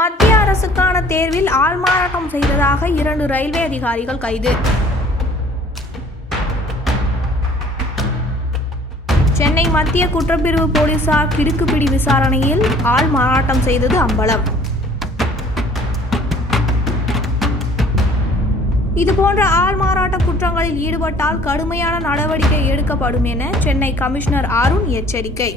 மத்திய அரசுக்கான தேர்வில் ஆள்மாறாட்டம் செய்ததாக இரண்டு ரயில்வே அதிகாரிகள் கைது. சென்னை மத்திய குற்றப்பிரிவு போலீசார் கிடுக்குப்பிடி விசாரணையில் ஆள் மாறாட்டம் செய்தது அம்பலம். இதுபோன்ற ஆள் மாறாட்ட குற்றங்களில் ஈடுபட்டால் கடுமையான நடவடிக்கை எடுக்கப்படும் என சென்னை கமிஷனர் அருண் எச்சரிக்கை.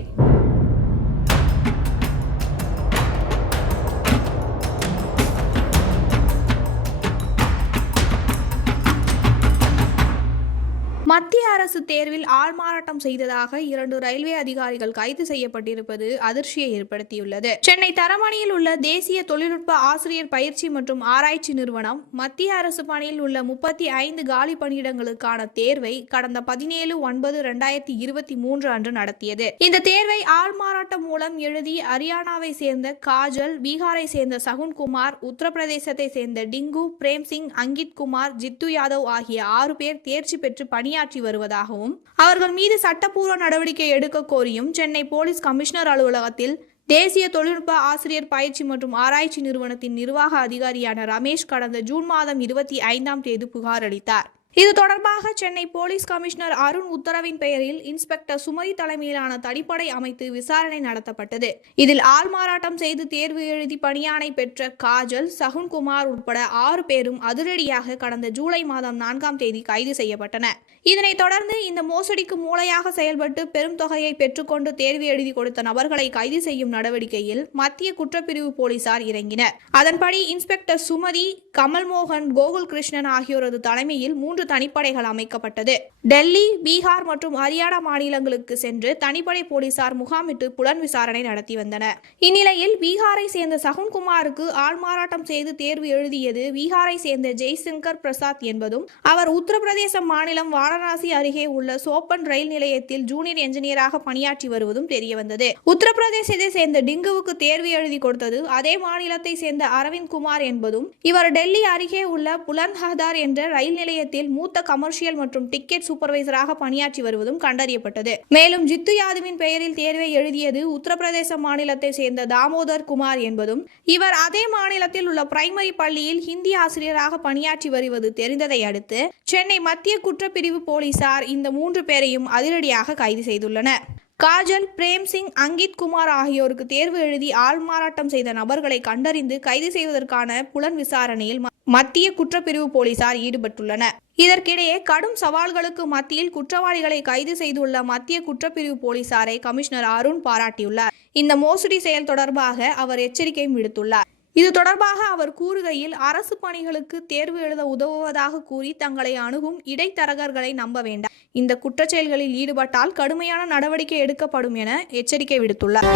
மத்திய அரசு தேர்வில் ஆள்மாறாட்டம் செய்ததாக இரண்டு ரயில்வே அதிகாரிகள் கைது செய்யப்பட்டிருப்பது அதிர்ச்சியை ஏற்படுத்தியுள்ளது. சென்னை தரமணியில் உள்ள தேசிய தொழில்நுட்ப ஆசிரியர் பயிற்சி மற்றும் ஆராய்ச்சி நிறுவனம் மத்திய அரசு பணியில் உள்ள முப்பத்தி ஐந்து காலி பணியிடங்களுக்கான தேர்வை கடந்த பதினேழு ஒன்பது இரண்டாயிரத்தி இருபத்தி மூன்று அன்று நடத்தியது. இந்த தேர்வை ஆள்மாறாட்டம் மூலம் எழுதி ஹரியானாவை சேர்ந்த காஜல் பீகாரை சேர்ந்த சகுன்குமார் உத்தரப்பிரதேசத்தை சேர்ந்த டிங்கு பிரேம்சிங் அங்கித் குமார் ஜித்து யாதவ் ஆகிய ஆறு பேர் தேர்ச்சி பெற்று பணியாற்றி வருவதாகவும் அவர்கள் மீது சட்டப்பூர்வ நடவடிக்கை எடுக்க கோரியும் சென்னை போலீஸ் கமிஷனர் அலுவலகத்தில் தேசிய தொழில்நுட்ப ஆசிரியர் பயிற்சி மற்றும் ஆராய்ச்சி நிறுவனத்தின் நிர்வாக அதிகாரியான ரமேஷ் கடந்த ஜூன் மாதம் இருபத்தி ஐந்தாம் தேதி புகார் அளித்தார். இது தொடர்பாக சென்னை போலீஸ் கமிஷனர் அருண் உத்தரவின் பெயரில் இன்ஸ்பெக்டர் சுமதி தலைமையிலான தனிப்படை அமைத்து விசாரணை நடத்தப்பட்டது. இதில் ஆள்மாறாட்டம் செய்து தேர்வு எழுதி பணியாணை பெற்ற காஜல் சகுன்குமார் உட்பட ஆறு பேரும் அதிரடியாக கடந்த ஜூலை மாதம் நான்காம் தேதி கைது செய்யப்பட்டனர் இதனைத் தொடர்ந்து இந்த மோசடிக்கு மூளையாக செயல்பட்டு பெரும் தொகையை பெற்றுக்கொண்டு தேர்வு எழுதி கொடுத்த நபர்களை கைது செய்யும் நடவடிக்கையில் மத்திய குற்றப்பிரிவு போலீசார் இறங்கினர். அதன்படி இன்ஸ்பெக்டர் சுமதி கமல்மோகன் கோகுல் கிருஷ்ணன் ஆகியோரது தலைமையில் மூன்று மூன்று தனிப்படைகள் அமைக்கப்பட்டது. டெல்லி பீகார் மற்றும் ஹரியானா மாநிலங்களுக்கு சென்று தனிப்படை போலீசார் முகாமிட்டு புலன் விசாரணை நடத்தி வந்தனர். இந்நிலையில் பீகாரை சேர்ந்த சகுன்குமாருக்கு ஆள்மாறாட்டம் செய்து தேர்வு எழுதியது பீகாரை சேர்ந்த ஜெய்சங்கர் பிரசாத் என்பதும் அவர் உத்தரப்பிரதேச மாநிலம் வாரணாசி அருகே உள்ள சோப்பன் ரயில் நிலையத்தில் ஜூனியர் என்ஜினியராக பணியாற்றி வருவதும் தெரியவந்தது. உத்தரப்பிரதேசத்தை சேர்ந்த டிங்குவுக்கு தேர்வு எழுதி கொடுத்தது அதே மாநிலத்தை சேர்ந்த அரவிந்த் குமார் என்பதும் இவர் டெல்லி அருகே உள்ள புலந்த் ஹதார் என்ற ரயில் நிலையத்தில் மூத்த கமர்ஷியல் மற்றும் டிக்கெட் சூப்பர்வைசராக பணியாற்றி வருவதும் கண்டறியப்பட்டது. மேலும் ஜித்து யாதவின் பெயரில் தேர்வை எழுதியது உத்தரப்பிரதேச மாநிலத்தை சேர்ந்த தாமோதர் குமார் என்பதும் இவர் அதே மாநிலத்தில் உள்ள பிரைமரி பள்ளியில் ஹிந்தி ஆசிரியராக பணியாற்றி வருவது தெரிந்ததை அடுத்து சென்னை மத்திய குற்றப்பிரிவு போலீசார் இந்த மூன்று பேரையும் அதிரடியாக கைது செய்துள்ளனர். காஜல் பிரேம் சிங் அங்கித் குமார் ஆகியோருக்கு தேர்வு எழுதி ஆள்மாறாட்டம் செய்த நபர்களை கண்டறிந்து கைது செய்வதற்கான புலன் விசாரணையில் ம- மத்திய குற்றப்பிரிவு போலீசார் ஈடுபட்டுள்ளனர். இதற்கிடையே கடும் சவால்களுக்கு மத்தியில் குற்றவாளிகளை கைது செய்துள்ள மத்திய குற்றப்பிரிவு போலீசாரை கமிஷனர் அருண் பாராட்டியுள்ளார். இந்த மோசடி செயல் தொடர்பாக அவர் எச்சரிக்கையும் விடுத்துள்ளார். இது தொடர்பாக அவர் கூறுகையில் அரசு பணிகளுக்கு தேர்வு எழுத உதவுவதாக கூறி தங்களை அணுகும் இடைத்தரகர்களை நம்ப வேண்டாம். இந்த குற்றச்செயல்களில் ஈடுபட்டால் கடுமையான நடவடிக்கை எடுக்கப்படும் என எச்சரிக்கை விடுத்துள்ளார்.